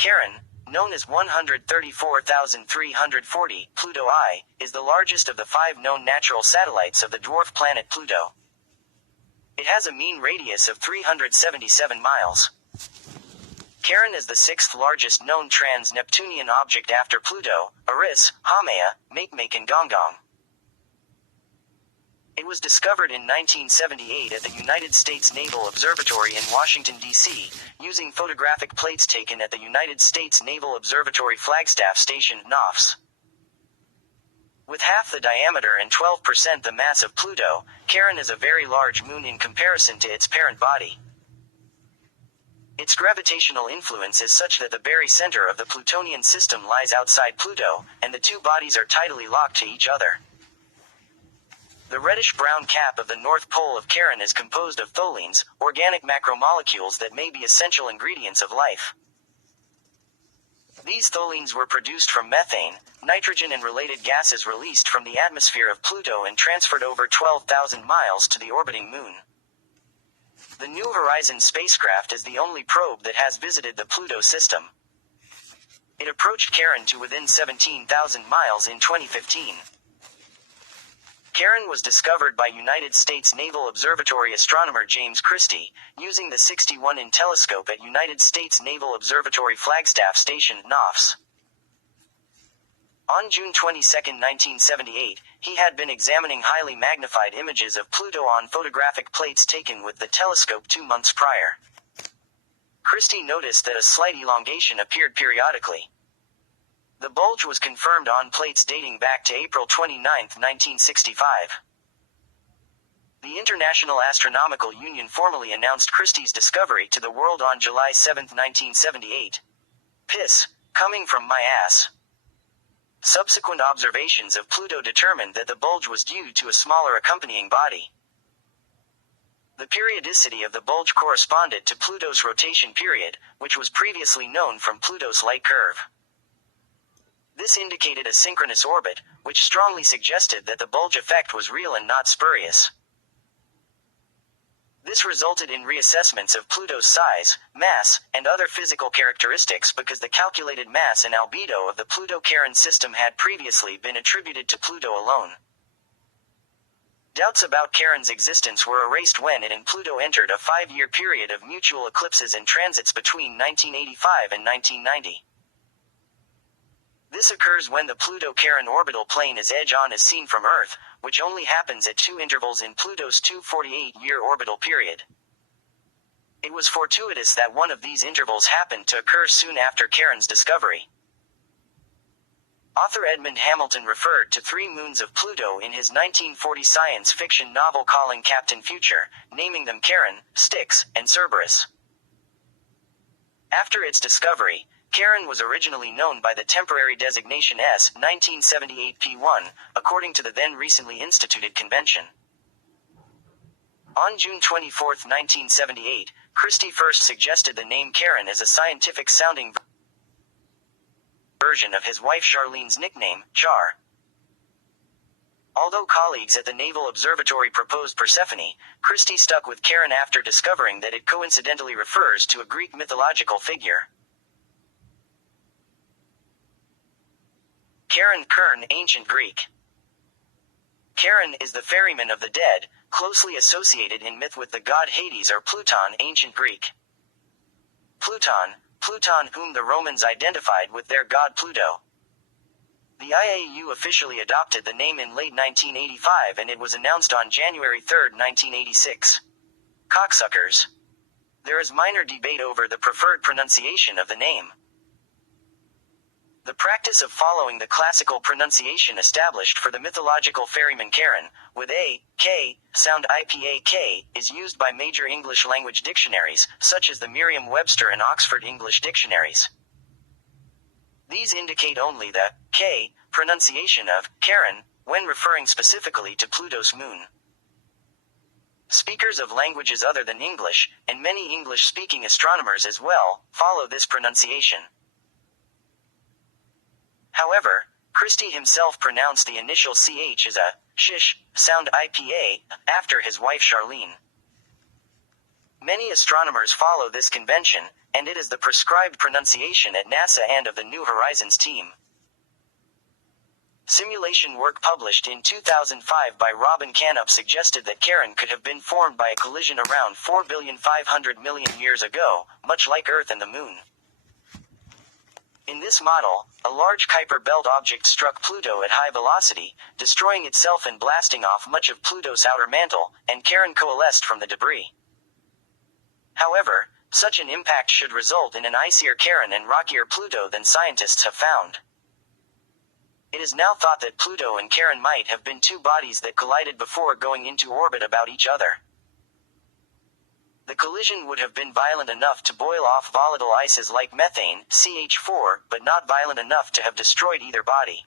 Charon, known as 134,340, Pluto I, is the largest of the 5 known natural satellites of the dwarf planet Pluto. It has a mean radius of 377 miles. Charon is the 6th largest known trans-Neptunian object after Pluto, Eris, Haumea, Makemake and Gonggong. It was discovered in 1978 at the United States Naval Observatory in Washington, D.C., using photographic plates taken at the United States Naval Observatory Flagstaff Station, NOFS. With half the diameter and 12% the mass of Pluto, Charon is a very large moon in comparison to its parent body. Its gravitational influence is such that the barycenter of the Plutonian system lies outside Pluto, and the two bodies are tidally locked to each other. The reddish-brown cap of the north pole of Charon is composed of tholins, organic macromolecules that may be essential ingredients of life. These tholins were produced from methane, nitrogen and related gases released from the atmosphere of Pluto and transferred over 12,000 miles to the orbiting moon. The New Horizons spacecraft is the only probe that has visited the Pluto system. It approached Charon to within 17,000 miles in 2015. Charon was discovered by United States Naval Observatory astronomer James Christie, using the 61-in telescope at United States Naval Observatory Flagstaff Station, NOFS. On June 22, 1978, he had been examining highly magnified images of Pluto on photographic plates taken with the telescope 2 months prior. Christie noticed that a slight elongation appeared periodically. The bulge was confirmed on plates dating back to April 29, 1965. The International Astronomical Union formally announced Christie's discovery to the world on July 7, 1978. Piss, coming from my ass. Subsequent observations of Pluto determined that the bulge was due to a smaller accompanying body. The periodicity of the bulge corresponded to Pluto's rotation period, which was previously known from Pluto's light curve. This indicated a synchronous orbit, which strongly suggested that the bulge effect was real and not spurious. This resulted in reassessments of Pluto's size, mass, and other physical characteristics because the calculated mass and albedo of the Pluto-Charon system had previously been attributed to Pluto alone. Doubts about Charon's existence were erased when it and Pluto entered a 5-year period of mutual eclipses and transits between 1985 and 1990. This occurs when the Pluto-Charon orbital plane is edge-on as seen from Earth, which only happens at 2 intervals in Pluto's 248-year orbital period. It was fortuitous that one of these intervals happened to occur soon after Charon's discovery. Author Edmund Hamilton referred to 3 moons of Pluto in his 1940 science fiction novel Calling Captain Future, naming them Charon, Styx, and Cerberus. After its discovery, Charon was originally known by the temporary designation S-1978P1, according to the then recently instituted convention. On June 24, 1978, Christie first suggested the name Charon as a scientific-sounding version of his wife Charlene's nickname, Char. Although colleagues at the Naval Observatory proposed Persephone, Christie stuck with Charon after discovering that it coincidentally refers to a Greek mythological figure. Charon, Ancient Greek. Charon is the ferryman of the dead, closely associated in myth with the god Hades or Pluton, Ancient Greek. Pluton, whom the Romans identified with their god Pluto. The IAU officially adopted the name in late 1985 and it was announced on January 3, 1986. Cocksuckers. There is minor debate over the preferred pronunciation of the name. The practice of following the classical pronunciation established for the mythological ferryman Charon, with a, k, sound IPAK, is used by major English language dictionaries, such as the Merriam-Webster and Oxford English dictionaries. These indicate only the k pronunciation of Charon, when referring specifically to Pluto's moon. Speakers of languages other than English, and many English-speaking astronomers as well, follow this pronunciation. However, Christie himself pronounced the initial ch as a shish, sound IPA, after his wife Charlene. Many astronomers follow this convention, and it is the prescribed pronunciation at NASA and of the New Horizons team. Simulation work published in 2005 by Robin Canup suggested that Charon could have been formed by a collision around 4,500,000,000 years ago, much like Earth and the Moon. In this model, a large Kuiper belt object struck Pluto at high velocity, destroying itself and blasting off much of Pluto's outer mantle, and Charon coalesced from the debris. However, such an impact should result in an icier Charon and rockier Pluto than scientists have found. It is now thought that Pluto and Charon might have been two bodies that collided before going into orbit about each other. The collision would have been violent enough to boil off volatile ices like methane, CH4, but not violent enough to have destroyed either body.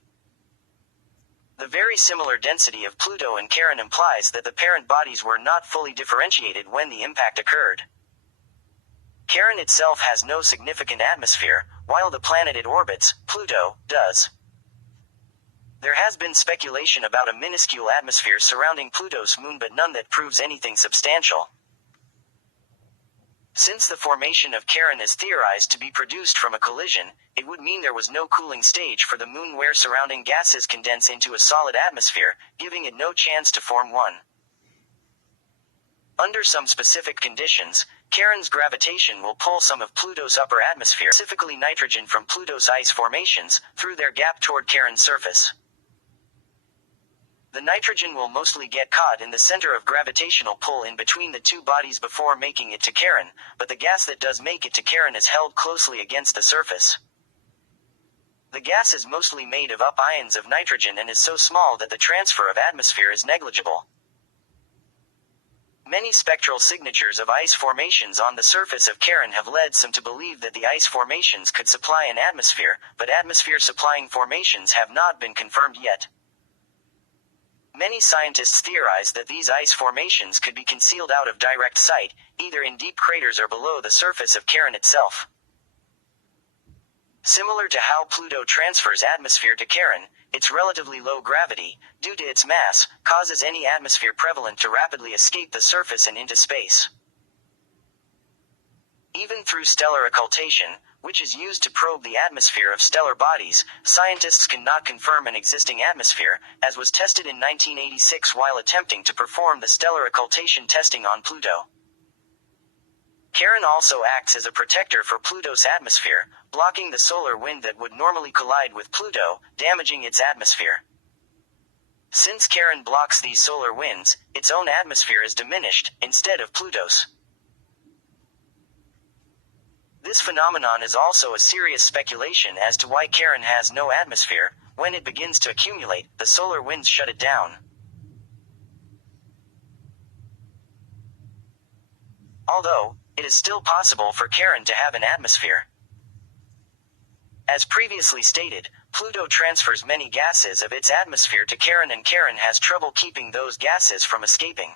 The very similar density of Pluto and Charon implies that the parent bodies were not fully differentiated when the impact occurred. Charon itself has no significant atmosphere, while the planet it orbits, Pluto, does. There has been speculation about a minuscule atmosphere surrounding Pluto's moon, but none that proves anything substantial. Since the formation of Charon is theorized to be produced from a collision, it would mean there was no cooling stage for the moon where surrounding gases condense into a solid atmosphere, giving it no chance to form one. Under some specific conditions, Charon's gravitation will pull some of Pluto's upper atmosphere, specifically nitrogen from Pluto's ice formations, through their gap toward Charon's surface. The nitrogen will mostly get caught in the center of gravitational pull in between the two bodies before making it to Charon, but the gas that does make it to Charon is held closely against the surface. The gas is mostly made of up ions of nitrogen and is so small that the transfer of atmosphere is negligible. Many spectral signatures of ice formations on the surface of Charon have led some to believe that the ice formations could supply an atmosphere, but atmosphere-supplying formations have not been confirmed yet. Many scientists theorize that these ice formations could be concealed out of direct sight, either in deep craters or below the surface of Charon itself. Similar to how Pluto transfers atmosphere to Charon, its relatively low gravity, due to its mass, causes any atmosphere prevalent to rapidly escape the surface and into space. Even through stellar occultation, which is used to probe the atmosphere of stellar bodies, scientists cannot confirm an existing atmosphere, as was tested in 1986 while attempting to perform the stellar occultation testing on Pluto. Charon also acts as a protector for Pluto's atmosphere, blocking the solar wind that would normally collide with Pluto, damaging its atmosphere. Since Charon blocks these solar winds, its own atmosphere is diminished, instead of Pluto's. This phenomenon is also a serious speculation as to why Charon has no atmosphere. When it begins to accumulate, the solar winds shut it down. Although, it is still possible for Charon to have an atmosphere. As previously stated, Pluto transfers many gases of its atmosphere to Charon, and Charon has trouble keeping those gases from escaping.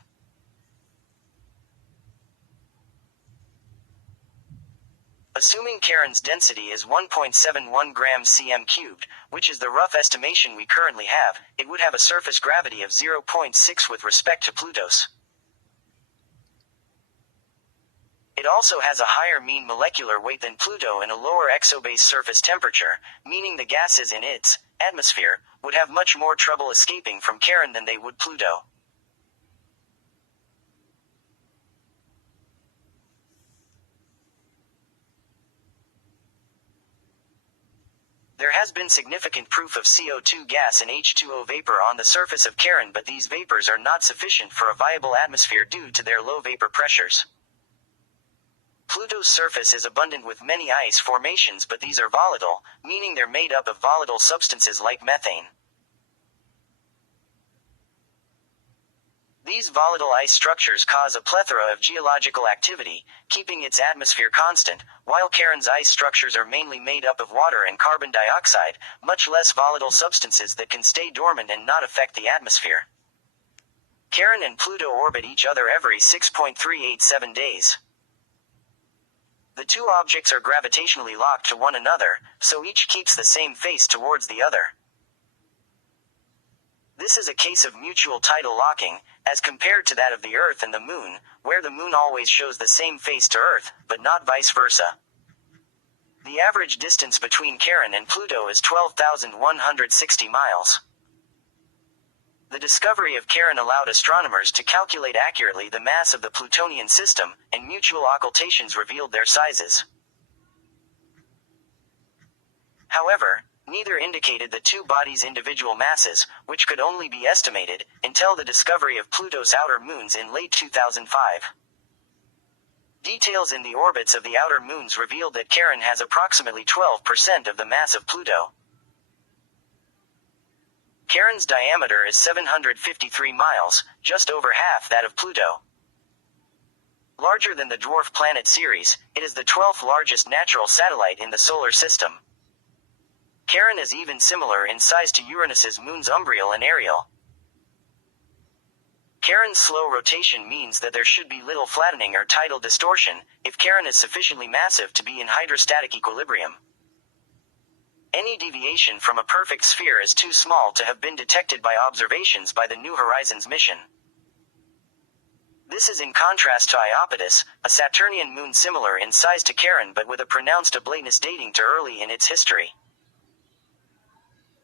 Assuming Charon's density is 1.71 grams cm cubed, which is the rough estimation we currently have, it would have a surface gravity of 0.6 with respect to Pluto's. It also has a higher mean molecular weight than Pluto and a lower exobase surface temperature, meaning the gases in its atmosphere would have much more trouble escaping from Charon than they would Pluto. There has been significant proof of CO2 gas and H2O vapor on the surface of Charon, but these vapors are not sufficient for a viable atmosphere due to their low vapor pressures. Pluto's surface is abundant with many ice formations, but these are volatile, meaning they're made up of volatile substances like methane. These volatile ice structures cause a plethora of geological activity, keeping its atmosphere constant, while Charon's ice structures are mainly made up of water and carbon dioxide, much less volatile substances that can stay dormant and not affect the atmosphere. Charon and Pluto orbit each other every 6.387 days. The two objects are gravitationally locked to one another, so each keeps the same face towards the other. This is a case of mutual tidal locking, as compared to that of the Earth and the Moon, where the Moon always shows the same face to Earth, but not vice versa. The average distance between Charon and Pluto is 12,160 miles. The discovery of Charon allowed astronomers to calculate accurately the mass of the Plutonian system, and mutual occultations revealed their sizes. However, neither indicated the two bodies' individual masses, which could only be estimated, until the discovery of Pluto's outer moons in late 2005. Details in the orbits of the outer moons revealed that Charon has approximately 12% of the mass of Pluto. Charon's diameter is 753 miles, just over half that of Pluto. Larger than the dwarf planet Ceres, it is the 12th largest natural satellite in the solar system. Charon is even similar in size to Uranus's moons Umbriel and Ariel. Charon's slow rotation means that there should be little flattening or tidal distortion, if Charon is sufficiently massive to be in hydrostatic equilibrium. Any deviation from a perfect sphere is too small to have been detected by observations by the New Horizons mission. This is in contrast to Iapetus, a Saturnian moon similar in size to Charon but with a pronounced ablateness dating to early in its history.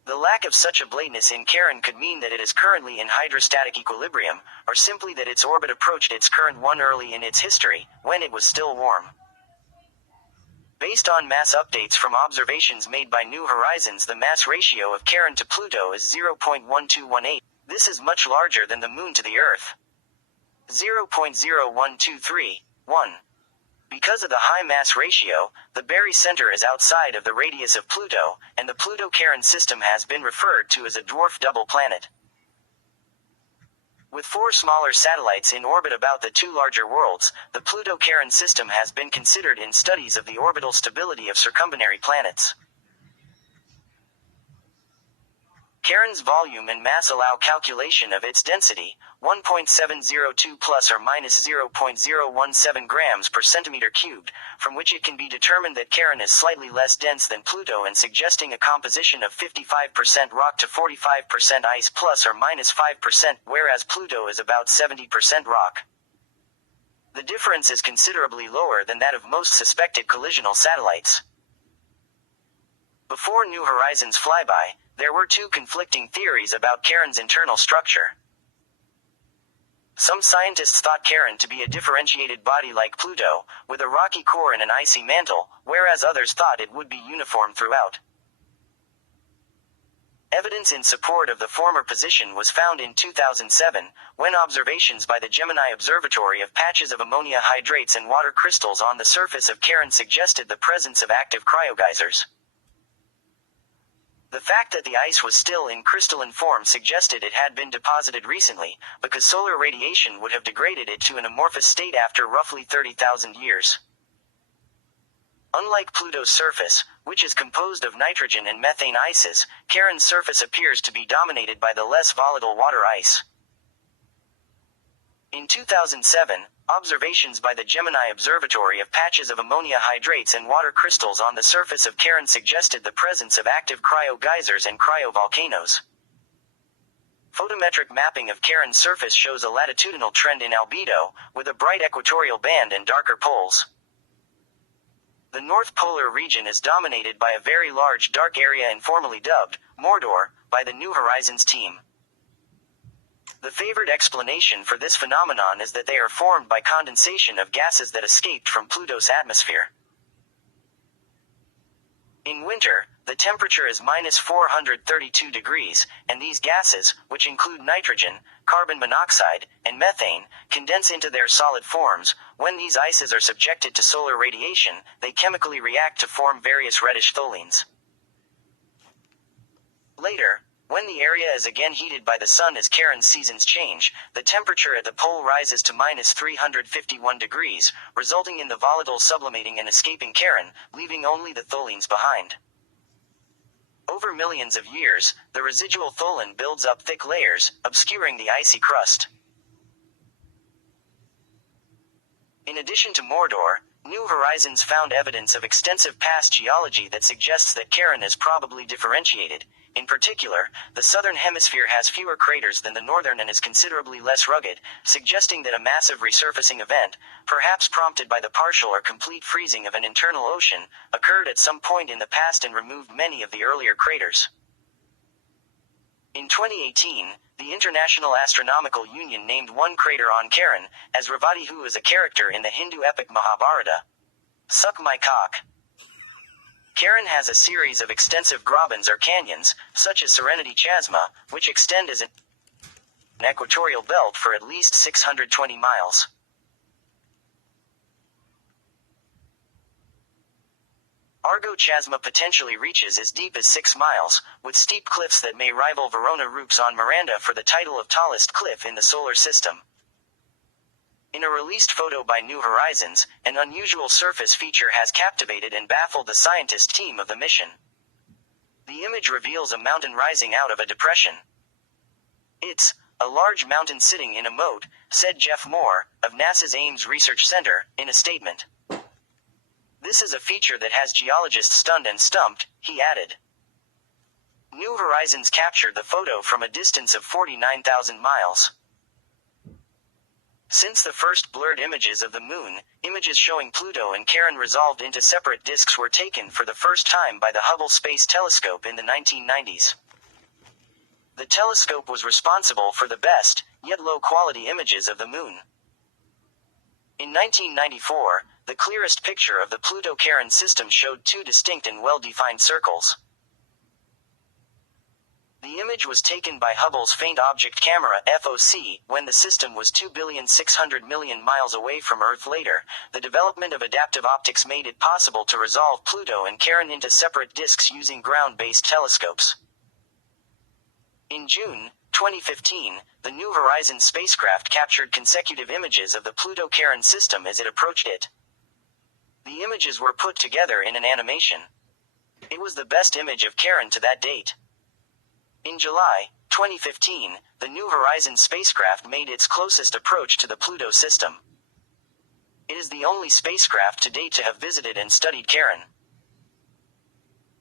The lack of such ablateness in Charon could mean that it is currently in hydrostatic equilibrium, or simply that its orbit approached its current one early in its history, when it was still warm. Based on mass updates from observations made by New Horizons, the mass ratio of Charon to Pluto is 0.1218. This is much larger than the Moon to the Earth. 0.0123, 1. Because of the high mass ratio, the barycenter is outside of the radius of Pluto, and the Pluto-Charon system has been referred to as a dwarf double planet. With 4 smaller satellites in orbit about the 2 larger worlds, the Pluto-Charon system has been considered in studies of the orbital stability of circumbinary planets. Charon's volume and mass allow calculation of its density, 1.702 plus or minus 0.017 grams per centimeter cubed, from which it can be determined that Charon is slightly less dense than Pluto and suggesting a composition of 55% rock to 45% ice plus or minus 5%, whereas Pluto is about 70% rock. The difference is considerably lower than that of most suspected collisional satellites. Before New Horizons flyby, there were 2 conflicting theories about Charon's internal structure. Some scientists thought Charon to be a differentiated body like Pluto, with a rocky core and an icy mantle, whereas others thought it would be uniform throughout. Evidence in support of the former position was found in 2007, when observations by the Gemini Observatory of patches of ammonia hydrates and water crystals on the surface of Charon suggested the presence of active cryogeysers. The fact that the ice was still in crystalline form suggested it had been deposited recently, because solar radiation would have degraded it to an amorphous state after roughly 30,000 years. Unlike Pluto's surface, which is composed of nitrogen and methane ices, Charon's surface appears to be dominated by the less volatile water ice. In 2007, observations by the Gemini Observatory of patches of ammonia hydrates and water crystals on the surface of Charon suggested the presence of active cryogeysers and cryovolcanoes. Photometric mapping of Charon's surface shows a latitudinal trend in albedo, with a bright equatorial band and darker poles. The North Polar region is dominated by a very large dark area informally dubbed Mordor by the New Horizons team. The favored explanation for this phenomenon is that they are formed by condensation of gases that escaped from Pluto's atmosphere. In winter, the temperature is minus 432 degrees, and these gases, which include nitrogen, carbon monoxide, and methane, condense into their solid forms. When these ices are subjected to solar radiation, they chemically react to form various reddish tholins. Later, when the area is again heated by the sun as Charon's seasons change, the temperature at the pole rises to minus 351 degrees, resulting in the volatile sublimating and escaping Charon, leaving only the tholins behind. Over millions of years, the residual tholin builds up thick layers, obscuring the icy crust. In addition to Mordor, New Horizons found evidence of extensive past geology that suggests that Charon is probably differentiated. In particular, the southern hemisphere has fewer craters than the northern and is considerably less rugged, suggesting that a massive resurfacing event, perhaps prompted by the partial or complete freezing of an internal ocean, occurred at some point in the past and removed many of the earlier craters. In 2018, the International Astronomical Union named one crater on Charon, as Revati, who is a character in the Hindu epic Mahabharata. Suck my cock. Charon has a series of extensive grabens or canyons, such as Serenity Chasma, which extend as an equatorial belt for at least 620 miles. Argo Chasma potentially reaches as deep as 6 miles, with steep cliffs that may rival Verona Rupes on Miranda for the title of tallest cliff in the solar system. In a released photo by New Horizons, an unusual surface feature has captivated and baffled the scientist team of the mission. The image reveals a mountain rising out of a depression. "It's a large mountain sitting in a moat," said Jeff Moore, of NASA's Ames Research Center, in a statement. "This is a feature that has geologists stunned and stumped," he added. New Horizons captured the photo from a distance of 49,000 miles. Since the first blurred images of the Moon, images showing Pluto and Charon resolved into separate disks were taken for the first time by the Hubble Space Telescope in the 1990s. The telescope was responsible for the best, yet low-quality images of the Moon. In 1994, the clearest picture of the Pluto-Charon system showed two distinct and well-defined circles. The image was taken by Hubble's Faint Object Camera (FOC) when the system was 2,600,000,000 miles away from Earth. Later, the development of adaptive optics made it possible to resolve Pluto and Charon into separate disks using ground-based telescopes. In June 2015, the New Horizons spacecraft captured consecutive images of the Pluto-Charon system as it approached it. The images were put together in an animation. It was the best image of Charon to that date. In July 2015, the New Horizons spacecraft made its closest approach to the Pluto system. It is the only spacecraft to date to have visited and studied Charon.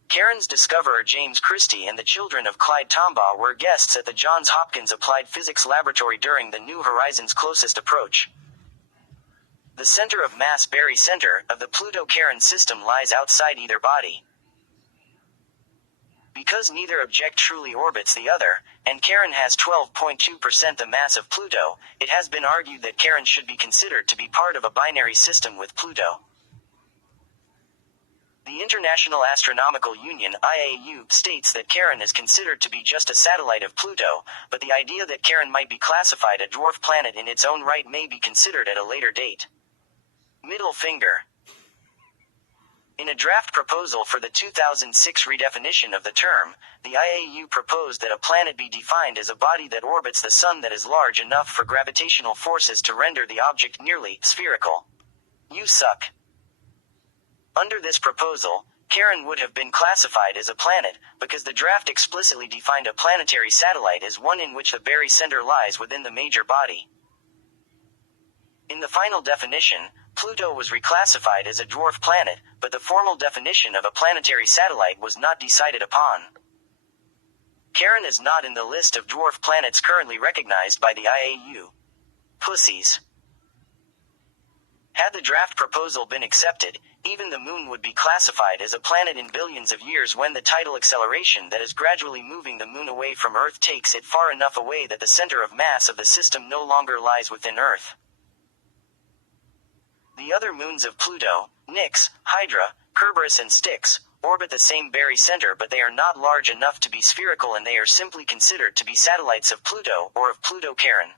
Charon's discoverer James Christie and the children of Clyde Tombaugh were guests at the Johns Hopkins Applied Physics Laboratory during the New Horizons' closest approach. The center of mass barycenter of the Pluto-Charon system lies outside either body. Because neither object truly orbits the other, and Charon has 12.2% the mass of Pluto, it has been argued that Charon should be considered to be part of a binary system with Pluto. The International Astronomical Union (IAU) states that Charon is considered to be just a satellite of Pluto, but the idea that Charon might be classified a dwarf planet in its own right may be considered at a later date. Middle finger. In a draft proposal for the 2006 redefinition of the term, the IAU proposed that a planet be defined as a body that orbits the Sun that is large enough for gravitational forces to render the object nearly spherical. You suck. Under this proposal, Charon would have been classified as a planet, because the draft explicitly defined a planetary satellite as one in which the barycenter lies within the major body. In the final definition, Pluto was reclassified as a dwarf planet, but the formal definition of a planetary satellite was not decided upon. Charon is not in the list of dwarf planets currently recognized by the IAU. Pussies. Had the draft proposal been accepted, even the Moon would be classified as a planet in billions of years when the tidal acceleration that is gradually moving the Moon away from Earth takes it far enough away that the center of mass of the system no longer lies within Earth. The other moons of Pluto, Nix, Hydra, Kerberos and Styx, orbit the same barycenter, but they are not large enough to be spherical and they are simply considered to be satellites of Pluto or of Pluto-Charon.